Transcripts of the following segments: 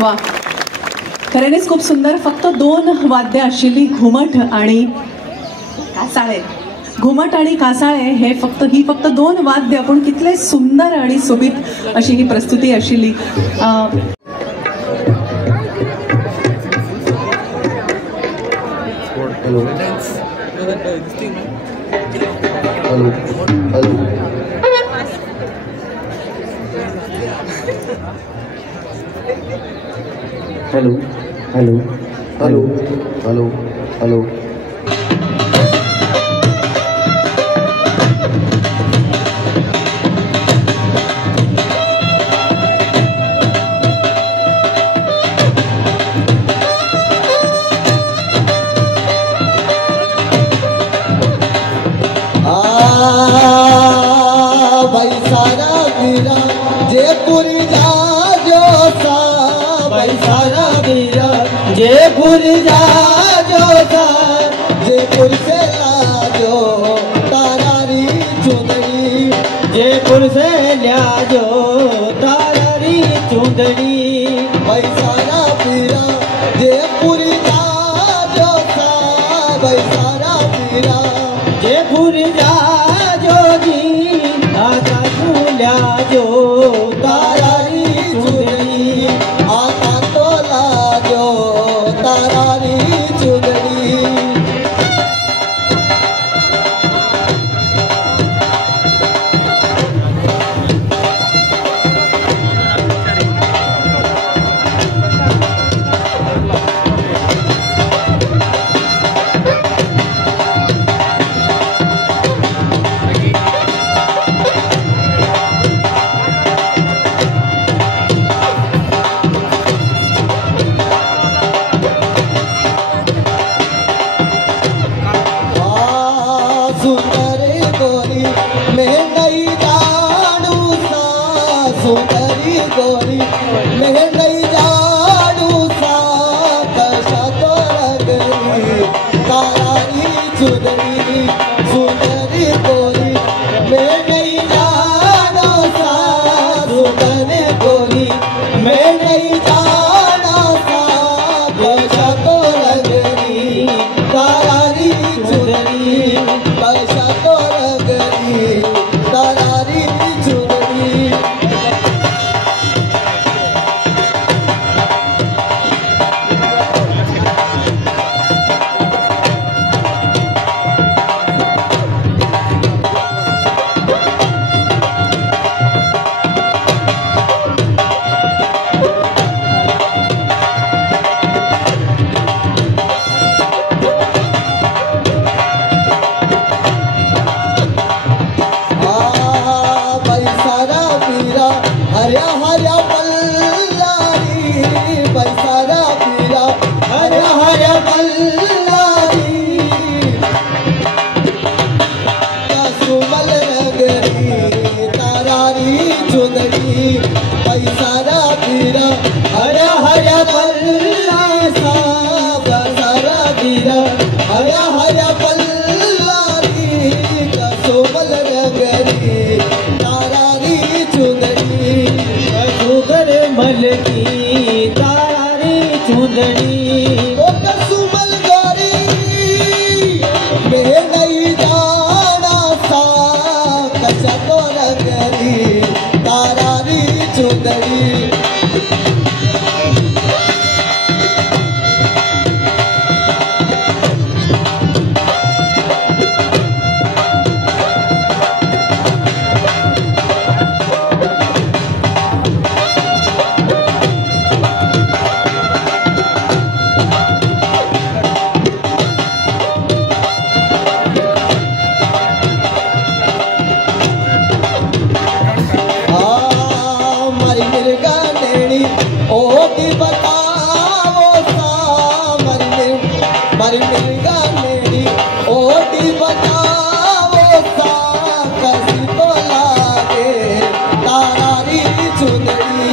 वा, खऱ्यानेच खूप सुंदर. फक्त 2 वाद्य आशिल्ली, घुमट आणि कासाळे. घुमट आणि कासाळे हे फक्त 2 वाद्य, पण कितले सुंदर आणि सोबीत अशी ही प्रस्तुती आशिल्ली. Hello. Hello. Hello. Hello. Hello. Hello. Hello. Hello. भाई सारा वीरा जयपुर जाजो सा, भाई सारा वीरा जयपुर जाजो सा, जयपुर से लाजो तारारी चुंदड़ी, जयपुर से लाजो तारारी चुंदड़ी, भाई सारा वीरा जयपुर जाजो सा, भाई सारा वीरा जयपुर जाजो जी, आका झूल्या जो तारारी चुंदड़ी, आका तो लाजो तारारी चुंदड़ी. सुंदरी गोरी मैं नहीं जानू सा, सुंदरी गोरी मैं नहीं जानू सा, कशा तो रगरी तारारी चुंदड़ी, सुंदरी गोरी मैं नहीं जानू सा, सुंदरी गोरी मैं नहीं जानू सा, कशा तो रगरी तारारी चुंदड़ी, पैसा तो रगरी तारारी चुंदड़ी. हरिया हरिया बल्लारी, बैसारा पीरा हरिया हरिया बल्लारी, सुमल रगरी तारारी चुंदड़ी, बैसारा पीरा हरिया हरिया बल्ला, बैसारा पीरा हरिया हरिया बल्लारी, सुमल रगरी तारारी चुंदड़ी, सुगर मल की तारारी चुंदड़ी. सुमल गोरी मैं नहीं जाना सा, कशा तो रगरी तारारी चुंदड़ी. ओटी बताओ सा, मरी मिर्गा मेरी ओटी बताओ सा, कसी तो लागे तारारी चुंदड़ी,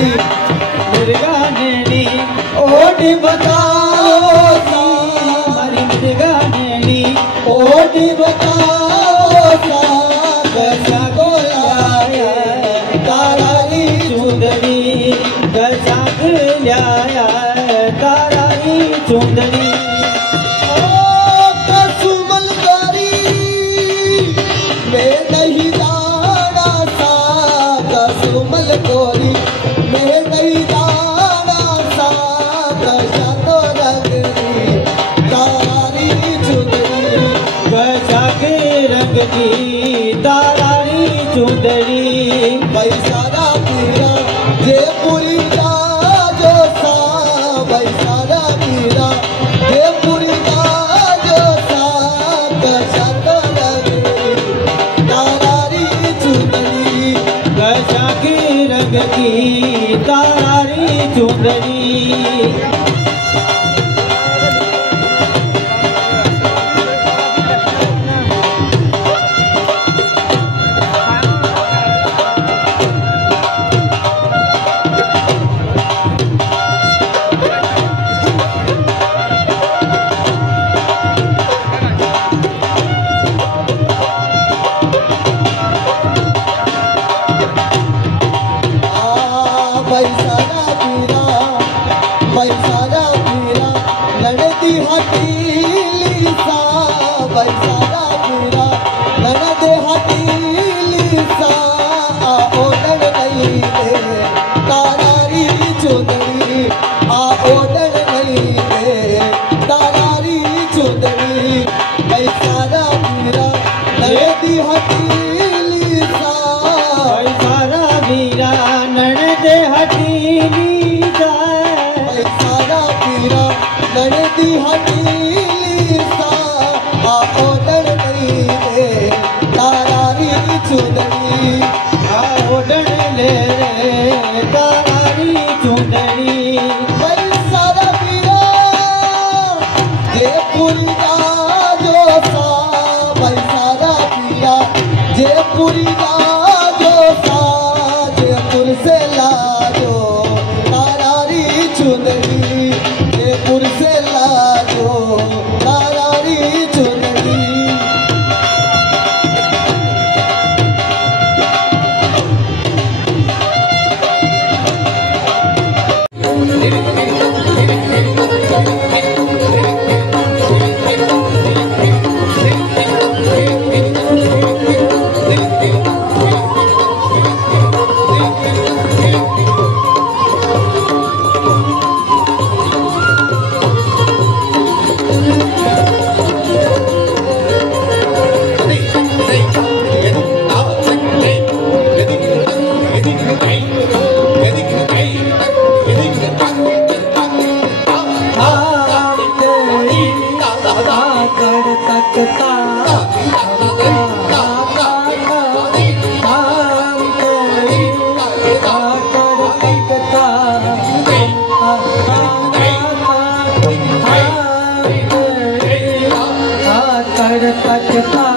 मिर्गा मेरी ओटी बताओ सा, मरी मिर्गा मेरी ओटी बताओ सा, कैसा को लागे तारारी चुंदड़ी, गजाक ल्याया चुंदड़ी कसुमल करी मैं नहीं जाना सा कसुमल कोरी मैं नहीं जाना सा कशा तो रंगनी तारी चुंदड़ी कशा के रंगनी तारी चुंदड़ी पैसारा पीरा जे पूरी जा जो सा पैसारा पीरा जे पूरी जा जो सा कशा तो रंगनी तारी चुंदड़ी कशा के रंगनी तारी चुंदड़ी पैसारा पीरा लड़ती हटीली सा पैसारा पीरा लड़ते हटीली सा ओडन नहीं दे तारारी चुंदड़ी ओडन नहीं दे तारारी चुंदड़ी पैसारा पीरा लड़ती हटीली सा पैसारा पीरा लड़ते हटीली लड़ती हटीली सा ओडन नहीं दे तारारी चुंदड़ी ओडन ले रे तारारी चुंदड़ी पैसारा पीरा जे पूरी जा जो सा पैसारा पीरा जे पूरी जा जो सा जयपुर से लाजो तारारी चुंदड़ी जयपुर से लाजो तारारी चुंदड़ी तक